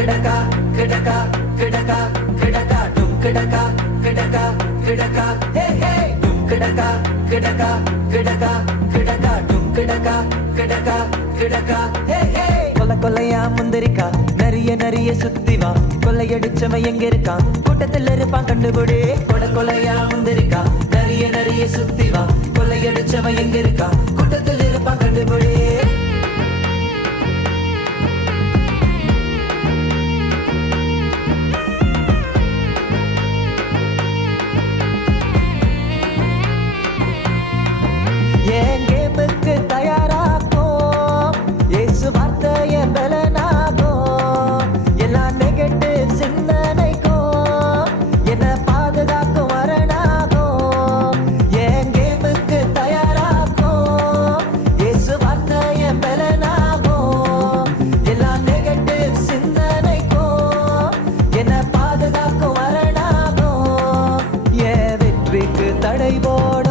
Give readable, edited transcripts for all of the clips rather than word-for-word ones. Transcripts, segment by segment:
கிடக்கா கிடக்கா கிடக்கா கிடக்கா டும் கிடக்கா கிடக்கா கிடக்கா ஹே ஹே டும் கிடக்கா கிடக்கா கிடக்கா கிடக்கா டும் கிடக்கா கிடக்கா கிடக்கா ஹே ஹே கொல்ல கொல்லையா முந்திரிக்கா நிறைய நிறைய சுத்தி வா கொள்ளையடிச்சவன் எங்க இருக்கான் கூட்டத்தில் இருப்பான் கண்டுபிடி கொலை கொலையா முந்திரிக்கா நிறைய நிறைய சுத்தி வா கொள்ளையடிச்சவன் எங்க இருக்கான் கூட்டத்தில் இருப்பான் கண்டுபிடி என் கேமுக்கு தயாராகும் இயேசு வார்த்தைய பலனாகும் எல்லா நெகட்டிவ் சிந்தனைக்கும் என்ன பாதுகாக்கும் வரனாகும் என் கேமுக்கு தயாராகும் இயேசு வார்த்தைய பலனாகும் எல்லா நெகட்டிவ் சிந்தனைக்கும் என்ன பாதுகாக்கும் வரனாகும் என் வெற்றிக்கு தடை போடும்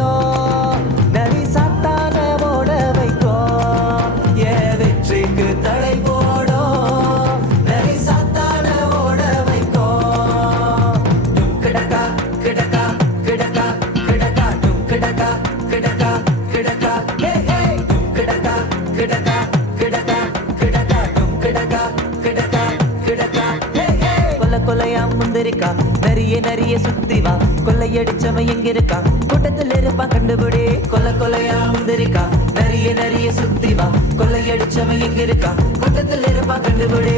தடை போடும் நரி சாத்தான ஓட வைக்கும் டும் கிடக்கா கிடக்கா கிடக்கா கிடக்கா டும் கிடக்கா கிடக்கா கிடக்கா ஹே ஹே டும் கிடக்கா கிடக்கா கிடக்கா கிடக்கா டும் கிடக்கா கிடக்கா கிடக்கா ஹே ஹே கொல்ல கொல்லையா முந்திரிக்கா நிறைய நிறைய சுத்தி வா கொள்ளையடிச்சவன் எங்க இருக்கான் கூட்டத்தில் இருப்பான் கண்டுபிடி கொல்ல கொல்லையா முந்திரிக்கா நிறைய நிறைய சுத்தி வா கொள்ளையடிச்சவன் எங்க இருக்கான் கூட்டத்தில் இருப்பான் கண்டுபிடி